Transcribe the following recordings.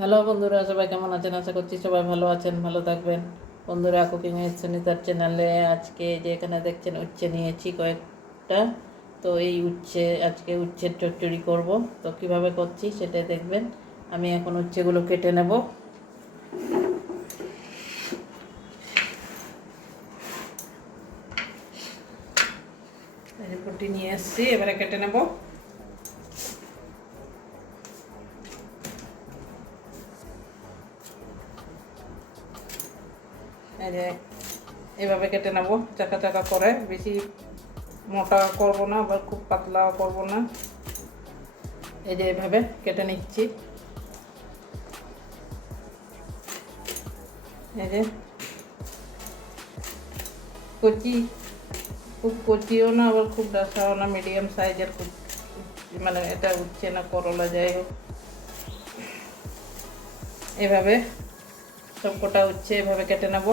Hello বন্ধুরা, সবাই কেমন আছেন? আশা করছি সবাই ভালো আছেন, ভালো থাকবেন। বন্ধুরা কুকিং উইথ সুনিতার চ্যানেলে আজকে যে এখানে দেখছেন, উচ্ছে নিয়েছি কয়েকটা। তো এই উচ্ছে, আজকে উচ্ছের চচ্চড়ি করব। তো কীভাবে করছি সেটাই দেখবেন। আমি এখন উচ্ছেগুলো কেটে নেব। নিয়ে এসেছি, এবারে কেটে নেব। এভাবে কেটে নেব, চাকা চাকা করে। বেশি মোটা করব না, আবার খুব পাতলা করব না। এই যে এভাবে কেটে নিচ্ছি। এই যে কচি, খুব কচিও না, আবার খুব ডাসাও না মিডিয়াম সাইজের মানে এটা উঠছে না, করলা যাই হোক। এভাবে সব কটা উচ্ছে এভাবে কেটে নেব।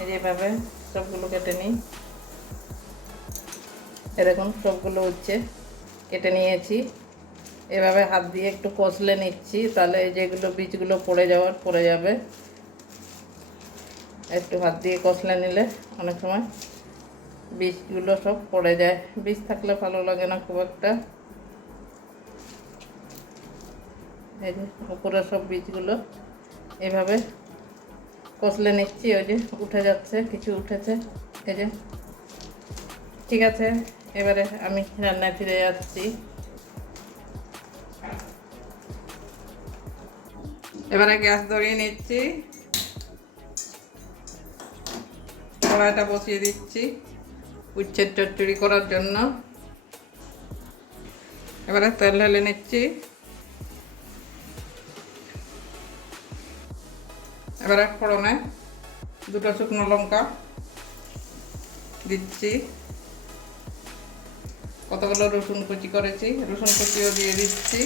এই যে এভাবে সবগুলো কেটে নিই। এরকম সবগুলো উচ্ছে কেটে নিয়েছি। এভাবে হাত দিয়ে একটু কষলে নিচ্ছি, তাহলে যেগুলো বীজগুলো পড়ে যাওয়ার পড়ে যাবে। একটু হাত দিয়ে কষলে নিলে অনেক সময় বীজগুলো সব পড়ে যায়। বীজ থাকলে ভালো লাগে না খুব একটা। এই যে উপরে সব বীজগুলো এভাবে কষলে নিচ্ছি, ওই যে উঠে যাচ্ছে, কিছু উঠেছে, এই যে। ঠিক আছে, এবারে আমি রান্নায় ফিরে যাচ্ছি। এবারে গ্যাস ধরিয়ে নিচ্ছি। কড়াইটা বসিয়ে দিচ্ছি উচ্ছের চচ্চড়ি করার জন্য। এবারে তেল ঢেলে নিচ্ছি। এবারে ফোড়নে দুটো শুকনো লঙ্কা দিচ্ছি। কতগুলো রসুন কুচি করেছি, রসুন কুচিও দিয়ে দিচ্ছি।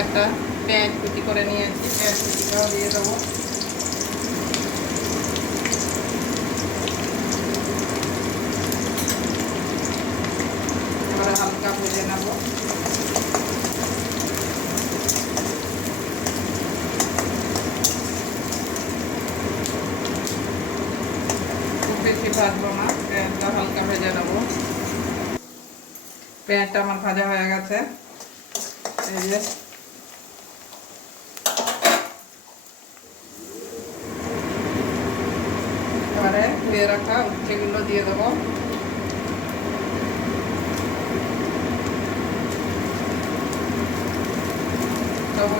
একটা পেঁয়াজ কুচি করে নিয়েছি, পেঁয়াজ কুচিটাও দিয়ে দেবো এবারে হালকা ভেজে নেব খুব বেশি ভাজবো না পেঁয়াজটা হালকা ভেজে নেব। পেঁয়াজটা আমার ভাজা হয়ে গেছে। এই যে। রাখা উচ্ছেগুলো দিয়ে দেবো।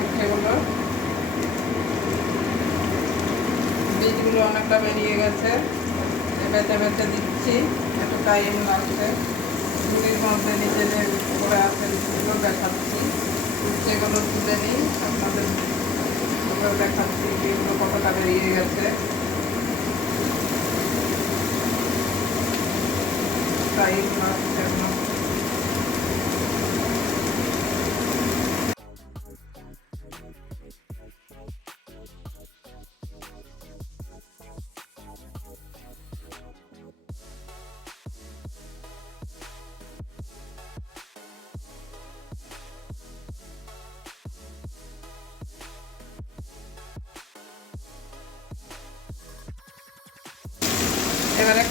উচ্ছেগুলো। বীজগুলো অনেকটা বেরিয়ে গেছে। বেঁচে ব্যথা দিচ্ছে। একটু টাইম লাগছে ঝুড়ির মধ্যে নিজেদের করে আছে সেগুলো দেখাচ্ছি। সেগুলো তুলে নিই, আপনাদের দেখাচ্ছি এগুলো কতটা বেরিয়ে গেছে। টাইম লাগছে না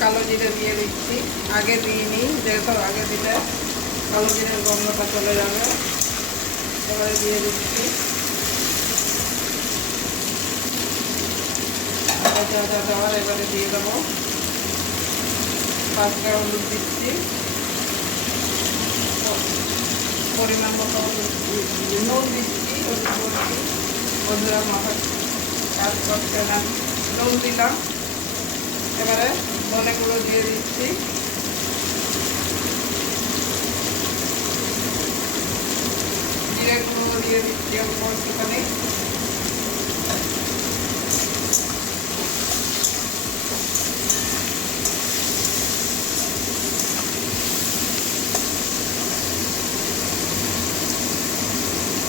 কালো জিরে দিয়ে দিচ্ছি। আগে দিইনি, যেহেতু আগে দিলে কালো জিরের গন্ধটা চলে যাবে। এবারে দিয়ে দিচ্ছি। দেওয়ার এবারে দিয়ে দেবো। পাঁচটা হলুদ দিচ্ছি। পরিমাণ মতো নুন দিচ্ছি, হলুদ বলছি বন্ধুরা মাথা কাজ করছে না। নুন দিলাম। এবারে ধনে গুঁড়ো দিয়ে দিচ্ছি। জিরে গুঁড়ো দিয়ে দিচ্ছি অল্প একটুখানি।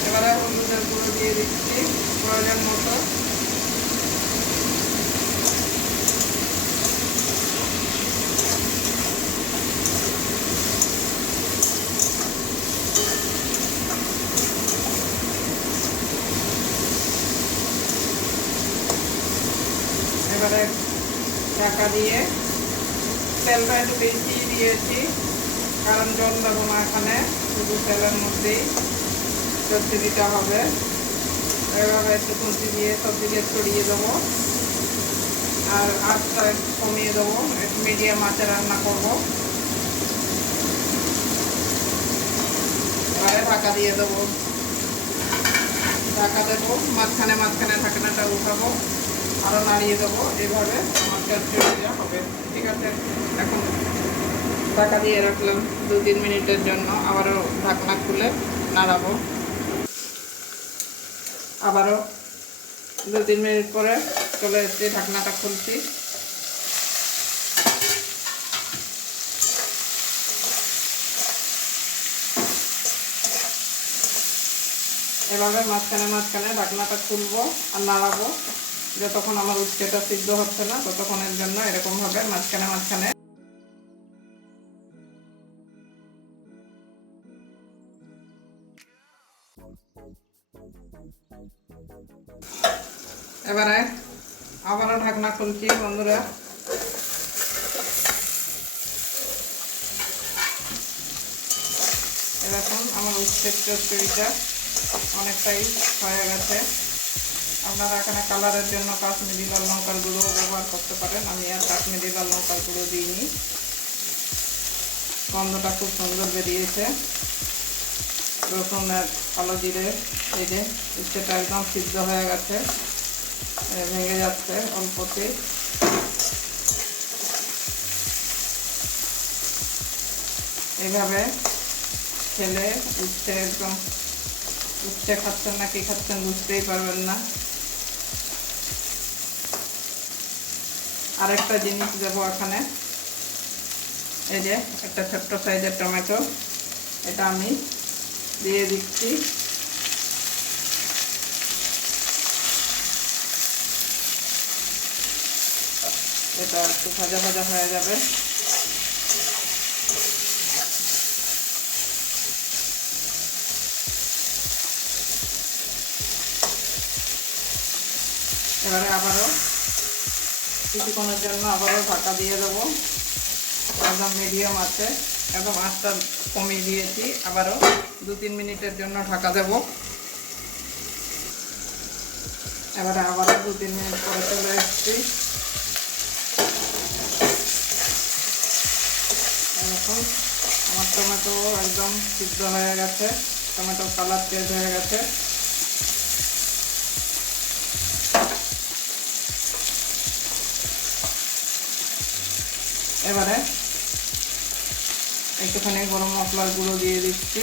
এবারে হলুদের গুঁড়ো দিয়ে দিচ্ছি প্রয়োজন মতো এবারে ঢাকা দিয়ে। তেলটা একটু বেশি দিয়েছি। কারণ জল দেবো না এখানে, শুধু তেলের মধ্যেই চচ্চড়িটা হবে। এভাবে একটু খুঁজি দিয়ে সব দিকে ছড়িয়ে দেবো। আর আঁচটা একটু কমিয়ে দেবো। একটু মিডিয়াম আঁচে রান্না করব। এবারে ঢাকা দিয়ে দেবো। ঢাকা দেবো। মাঝখানে মাঝখানে ঢাকনাটা উঠাবো। আরও নাড়িয়ে দেবো। এইভাবে আমার চচ্চড়িটা হবে। ঠিক আছে? এখন ঢাকা দিয়ে রাখলাম। দু তিন মিনিটের জন্য আবারও ঢাকনা খুলে নাড়াবো। আবারও দু তিন মিনিট পরে চলে এসেছি ঢাকনাটা খুলছি। এভাবে মাঝখানে মাঝখানে ঢাকনাটা খুলবো আর নাড়াবো। যতক্ষণ আমার উচ্ছেটা সিদ্ধ হচ্ছে না, ততক্ষণের জন্য এরকম এরকমভাবে মাঝখানে মাঝখানে। এবারে আবারও ঢাকনা খুলছি, বন্ধুরা। এরকম আমার উচ্ছেদ চচ্চড়িটা অনেকটাই হয়ে গেছে। আপনারা এখানে কালারের জন্য কাশ্মীরি লাল লঙ্কার গুঁড়ো ব্যবহার করতে পারেন। আমি আর কাশ্মীরি লাল লঙ্কার গুঁড়ো দিইনি। গন্ধটা খুব সুন্দর বেরিয়েছে। রসুনের কালো জিরে, এই যে উচ্ছেটা একদম সিদ্ধ হয়ে গেছে। ভেঙে যাচ্ছে অল্পতে। এইভাবে খেলে উচ্ছে একদম, উচ্ছে খাচ্ছেন না কি খাচ্ছেন বুঝতেই পারবেন না। আরেকটা জিনিস দেবো এখানে। এই যে, একটা ছোট্ট সাইজের টমেটো। এটা আমি দিয়ে দিচ্ছি। এটা একটু ভাজা ভাজা হয়ে যাবে। এবারে আবারও কিছুক্ষণের জন্য আবারও ঢাকা দিয়ে দেবো। একদম মিডিয়াম আছে। একদম আঁচটা কমিয়ে দিয়েছি। আবারও দু তিন মিনিটের জন্য ঢাকা দেব। এবারে আবারও দু তিন মিনিট পরে চলে এসেছি। এরকম আমার টমেটো একদম সিদ্ধ হয়ে গেছে। টমেটোর কালার চেঞ্জ হয়ে গেছে। এবারে একটুখানি গরম মশলার গুঁড়ো দিয়ে দিচ্ছি।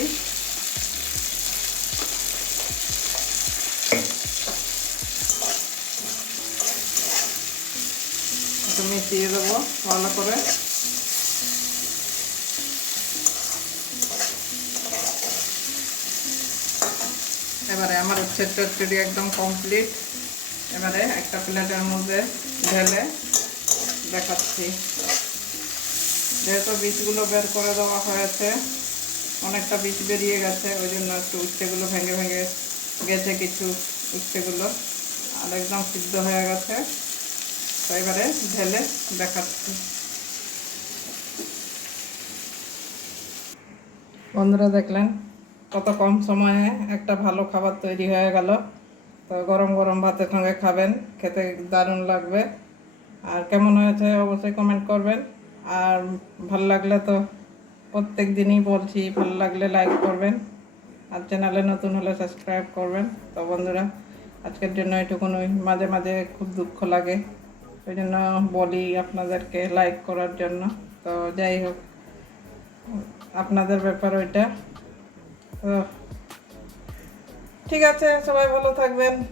মিশিয়ে দেবো ভালো করে। এবারে আমার চচ্চড়ি একদম কমপ্লিট এবারে একটা প্লেটের মধ্যে ঢেলে দেখাচ্ছি। যেহেতু বীজগুলো বের করে দেওয়া হয়েছে, অনেকটা বীজ বেরিয়ে গেছে, ওই জন্য একটু উচ্ছেগুলো ভেঙে ভেঙে গেছে কিছু উচ্ছেগুলো। আর একদম সিদ্ধ হয়ে গেছে। তো এবারে ঢেলে দেখাচ্ছি। বন্ধুরা দেখলেন, কত কম সময়ে একটা ভালো খাবার তৈরি হয়ে গেল। তো গরম গরম ভাতের সঙ্গে খাবেন, খেতে দারুণ লাগবে। আর কেমন হয়েছে অবশ্যই কমেন্ট করবেন। আর ভালো লাগলে তো প্রত্যেক দিনই বলছি, ভালো লাগলে লাইক করবেন। আর চ্যানেলে নতুন হলে সাবস্ক্রাইব করবেন। তো বন্ধুরা, আজকের জন্য এটুকুনই। মাঝে মাঝে খুব দুঃখ লাগে। ওই জন্য বলি আপনাদেরকে লাইক করার জন্য। তো যাই হোক, আপনাদের ব্যাপার ওইটা। তো ঠিক আছে, সবাই ভালো থাকবেন।